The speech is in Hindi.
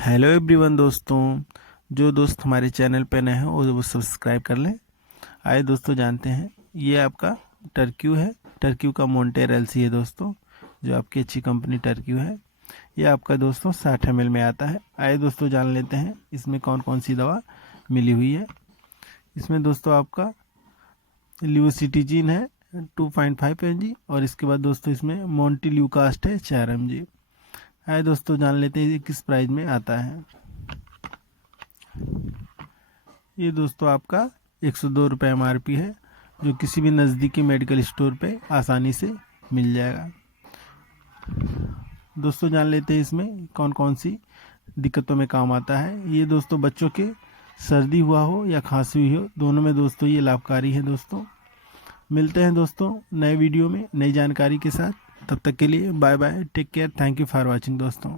हेलो एवरीवन दोस्तों, जो दोस्त हमारे चैनल पे नए हैं वो सब्सक्राइब कर लें। आइए दोस्तों जानते हैं, ये आपका टर्क्यू है। टर्क्यू का मोंटेर एलसी है दोस्तों, जो आपकी अच्छी कंपनी टर्क्यू है। ये आपका दोस्तों 60 ml में आता है। आइए दोस्तों जान लेते हैं इसमें कौन कौन सी दवा मिली हुई है। इसमें दोस्तों आपका लिवोसिटिजिन है 2.5 mg, और इसके बाद दोस्तों इसमें मोन्टिल्यूकास्ट है 4 mg। आइए दोस्तों जान लेते हैं ये किस प्राइस में आता है। ये दोस्तों आपका 102 रुपये MRP है, जो किसी भी नज़दीकी मेडिकल स्टोर पे आसानी से मिल जाएगा। दोस्तों जान लेते हैं इसमें कौन कौन सी दिक्कतों में काम आता है। ये दोस्तों बच्चों के सर्दी हुआ हो या खांसी हुई हो, दोनों में दोस्तों ये लाभकारी है। दोस्तों मिलते हैं दोस्तों नए वीडियो में नई जानकारी के साथ। तब तक के लिए bye bye, take care, thank you for watching दोस्तों।